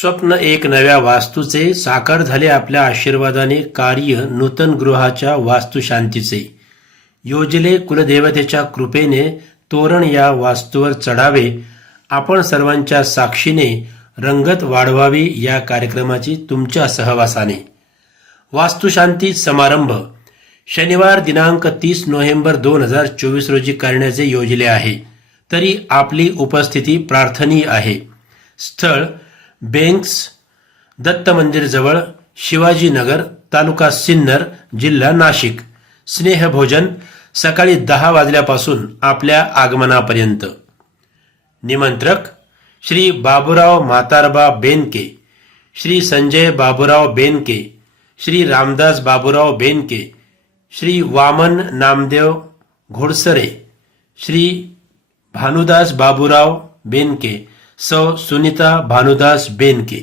स्वप्न एक नव्या वास्तूचे साकार झाले आपल्या आशीर्वादाने कार्य नूतन गृहाच्या वास्तुशांतीचे. योजले कुलदेवतेच्या कृपेने तोरण या वास्तूवर चढावे. आपण सर्वांच्या साक्षीने रंगत वाढवावी या कार्यक्रमाची तुमच्या सहवासाने. वास्तुशांती समारंभ. शनिवार दिनांक तीस नोव्हेंबर दोन हजार चोवीस रोजी करण्याचे योजले आहे. तरी आपली उपस्थिती प्रार्थनीय आहे. स्थळ बेंक्स दत्त मंदिर जवळ शिवाजीनगर तालुका सिन्नर जिल्हा नाशिक. स्नेहभोजन सकाळी दहा वाजल्यापासून आपल्या आगमनापर्यंत. निमंत्रक श्री बाबुराव म्हातारबा बेनके श्री संजय बाबुराव बेनके श्री रामदास बाबुराव बेनके श्री वामन नामदेव घोडसरे श्री भानुदास बाबुराव बेनके सौ सुनीता भानुदास बेनके